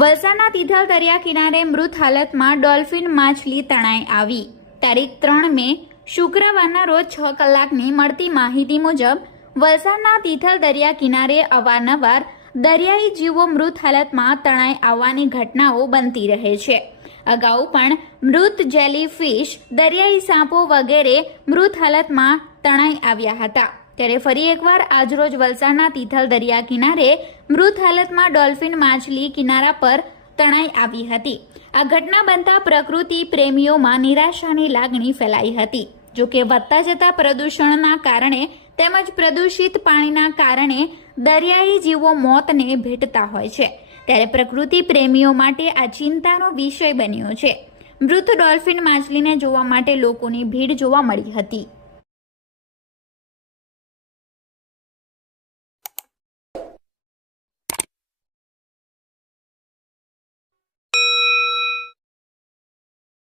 વલસાડના તિથલ દરિયા કિનારે મૃત હાલતમાં ડોલ્ફિન માછલી તણાઈ આવી. તારીખ ત્રણ મે, શુક્રવારના રોજ છ કલાકની મળતી માહિતી મુજબ, વલસાડના તિથલ દરિયા કિનારે અવારનવાર દરિયાઈ જીવો મૃત હાલતમાં તણાઈ આવવાની ઘટનાઓ બનતી રહે છે. અગાઉ પણ મૃત જેલીફિશ, દરિયાઈ સાપો વગેરે મૃત હાલતમાં તણાઈ આવ્યા હતા. ત્યારે ફરી એકવાર આજરોજ વલસાડના તિથલ દરિયા કિનારે મૃત હાલતમાં ડોલ્ફિન માછલી કિનારા પર તણાઈ આવી હતી. આ ઘટના બનતા પ્રકૃતિ પ્રેમીઓમાં નિરાશાની લાગણી ફેલાઈ હતી. જો કે વધતા જતા પ્રદૂષણના કારણે તેમજ પ્રદૂષિત પાણીના કારણે દરિયાઈ જીવો મોતને ભેટતા હોય છે. ત્યારે પ્રકૃતિ પ્રેમીઓ માટે આ ચિંતાનો વિષય બન્યો છે. મૃત ડોલ્ફિન માછલીને જોવા માટે લોકોની ભીડ જોવા મળી હતી.